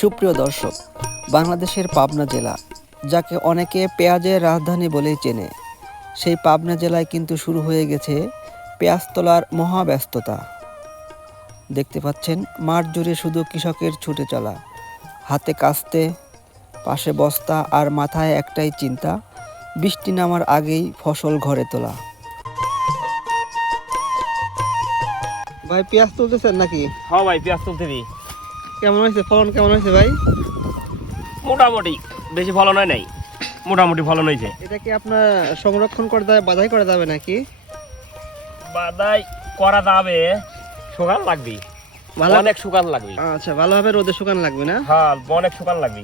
সুপ্রিয় দর্শক, বাংলাদেশের পাবনা জেলা, যাকে অনেকে পেঁয়াজের রাজধানী বলেই চেনে, সেই পাবনা জেলায় কিন্তু শুরু হয়ে গেছে পেঁয়াজ তোলার মহাব্যস্ততা। দেখতে পাচ্ছেন মাঠ জুড়ে শুধু কৃষকের ছুটে চলা, হাতে কাস্তে, পাশে বস্তা আর মাথায় একটাই চিন্তা, বৃষ্টি নামার আগেই ফসল ঘরে তোলা। ভাই পেঁয়াজ তুলতেছেন নাকি? হ্যাঁ ভাই, পেঁয়াজ তুলতেছি। কেমন হয়েছে ফলন, কেমন হয়েছে ভাই? মোটামুটি, বেশি ফলন হয় নাই, মোটামুটি ফলন হয়েছে। এটা কি আপনার সংরক্ষণ করে দেবে, বাধাই করা যাবে নাকি? বাদাই করা যাবে, শুকান লাগবে, অনেক শুকান লাগবে। আচ্ছা, ভালোভাবে রোদে শুকান লাগবে না? হ্যাঁ, অনেক শুকান লাগবে।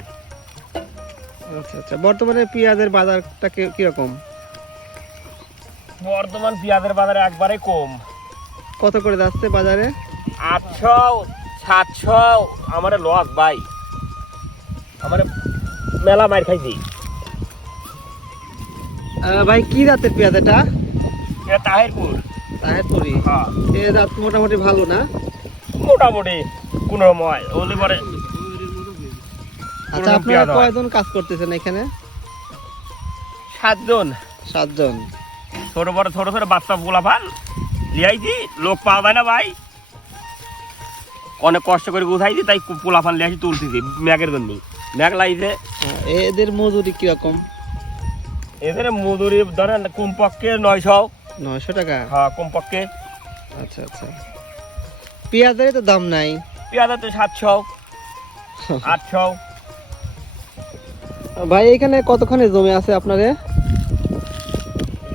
আচ্ছা আচ্ছা, বর্তমানে পেঁয়াজের বাজারটা কিরকম? বর্তমান পেঁয়াজের বাজারে একবারে কম। কত করে যাচ্ছে বাজারে? 800 700। আমার লস ভাই, আমার মেলা মার খাইছি। ভাই কি জাতের পেঁয়াজ এটা? এটা তাহিরপুর। তাহেরপুরি? হ্যাঁ, এই জাত মোটামুটি ভালো না? মোটামুটি কোনো রকম ওলি পরে। আচ্ছা, আপনারা কয়জন কাজ করতেছেন এখানে? 7 জন। 7 জন। ছোট বড় ছোট ছোট বাচ্চা পোলাপান লিয়াইছি, লোক পাওয়া যায় না ভাই, অনেক কষ্ট করে গুছাইছি, তাই পোলাপান লিয়াইছি, তুলতেছি ম্যাগের জন্য। ম্যাগ লাগিয়েছে। এদের মজুরি কিরকম? এদের মজুরি ধরেন কমপক্ষে 900। 900 টাকা? হ্যাঁ, কমপক্ষে। আচ্ছা আচ্ছা, পেঁয়াজের তো দাম নাই? পেঁয়াজের তো 700 800। ভাই এখানে কতখানি জমি আছে আপনাদের?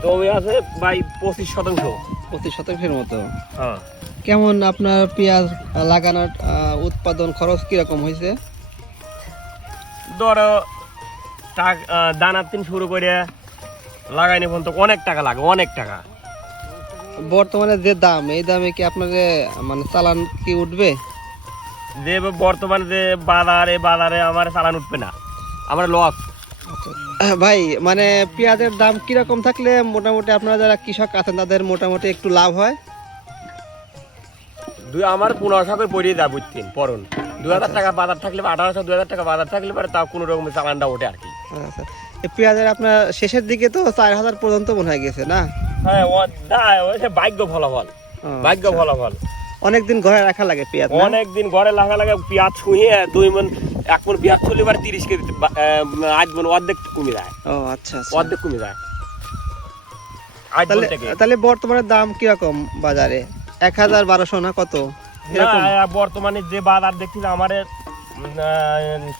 জমি আছে ভাই 25 শতাংশ। 25 শতাংশের মতো? হ্যাঁ। কেমন আপনার পেঁয়াজ লাগানোর উৎপাদন খরচ কিরকম হয়েছে? ধরো দানার দিন শুরু করে লাগাইনি পর্যন্ত অনেক টাকা লাগে, অনেক টাকা। বর্তমানে যে দাম, এই দামে কি আপনাদের মানে চালান কি উঠবে? যে বর্তমানে যে বাজারে আমার চালান উঠবে না, আমার লস। ভাই মানে পেঁয়াজের দাম কিরকম থাকলে মোটামুটি আপনারা যারা কৃষক আছেন তাদের মোটামুটি একটু লাভ হয়? আমার 1500 করে পড়িয়ে যায় বুঝছেন পরন। 2000 টাকা বাজার থাকলে, 1800 2000 টাকা বাজার থাকলে পরে তাও কোনো রকমের চালানটা ওঠে আর কি। আচ্ছা, এই পেঁয়াজের আপনার শেষের দিকে তো 4000 পর্যন্ত মনে হয় গেছে না? হ্যাঁ, ভাগ্য ফলাফল, ভাগ্য ফলাফল। অনেকদিন ঘরে রাখা লাগে পেঁয়াজ? অনেকদিন ঘরে লাগা লাগে। পেঁয়াজ ছুঁয়ে 2 মণ 1 মণ পেঁয়াজ ছুঁলে এবার 30 কেজি, 8 মণ, অর্ধেক কমে যায়। ও আচ্ছা আচ্ছা, অর্ধেক কমে যায়। তাহলে বর্তমানে দাম কিরকম বাজারে? 1000 1200 না কত এরকম? বর্তমানে যে বাজার দেখছি আমার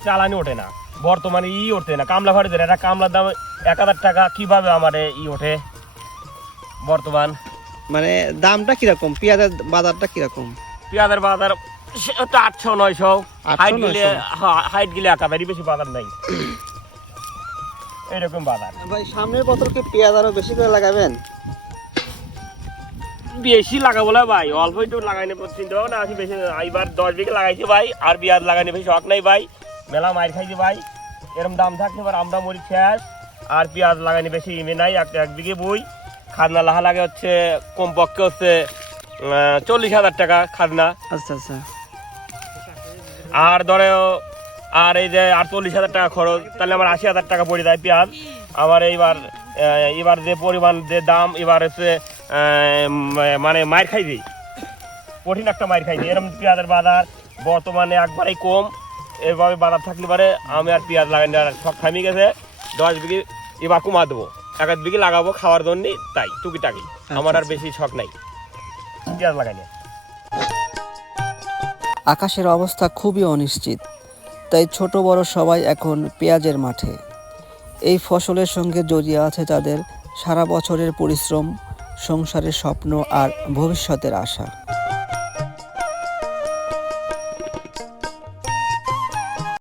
চালানি ওঠে না, বর্তমানে ওঠে না। কামলা ঘরে দেয়, একটা কামলার দাম 1000 টাকা, কিভাবে আমার ওঠে বর্তমান? মানে দামটা কিরকম, পেঁয়াজের বাজারটা কিরকম? পেঁয়াজের বাজার 800 900। হাইট গেলে একেবারে বেশি বাজার নাই, এইরকম বাজার। ভাই সামনের বছর কি পেঁয়াজ আরো বেশি করে লাগাবেন? বেশি লাগাবো না ভাই, অল্প একটু লাগাইনি চিন্তা ভাবনা আছে। বেশি এইবার 10 বিঘা লাগাইছি ভাই, আর পেঁয়াজ লাগাইনি বেশি শখ নাই ভাই, মেলা মাইর খাইছি ভাই। এরকম দাম থাকলে এবার আমরা মরি শেষ। আর পেঁয়াজ লাগাইনি বেশি ইমে নাই, এক বিঘে বই। খাজনা লাহা লাগে হচ্ছে কমপক্ষে হচ্ছে 40,000 টাকা খাজনা। আচ্ছা আচ্ছা। আর ধরো আর এই যে 40,000 টাকা খরচ, তাহলে আমার 80,000 টাকা পড়ে যায় পেঁয়াজ আমার। এবার যে পরিমাণ যে দাম, এবার হচ্ছে মানে মাইর খাই দিই, কঠিন একটা মাইর খাই দিই। এরকম পেঁয়াজের বাজার বর্তমানে একবারেই কম। এভাবে বাজার থাকলে পারে আমি আর পেঁয়াজ লাগাই না, সব থামিয়ে গেছে। 10 বিঘে এবার কমা দেবো, 1 বিঘে লাগাবো খাওয়ার জন্য, তাই টুকিটাকি। আমার আর বেশি শখ নাই পেঁয়াজ লাগাই না। আকাশের অবস্থা খুবই অনিশ্চিত, তাই ছোট বড় সবাই এখন পেঁয়াজের মাঠে। এই ফসলের সঙ্গে জড়িয়ে আছে তাদের সারা বছরের পরিশ্রম, সংসারের স্বপ্ন আর ভবিষ্যতের আশা।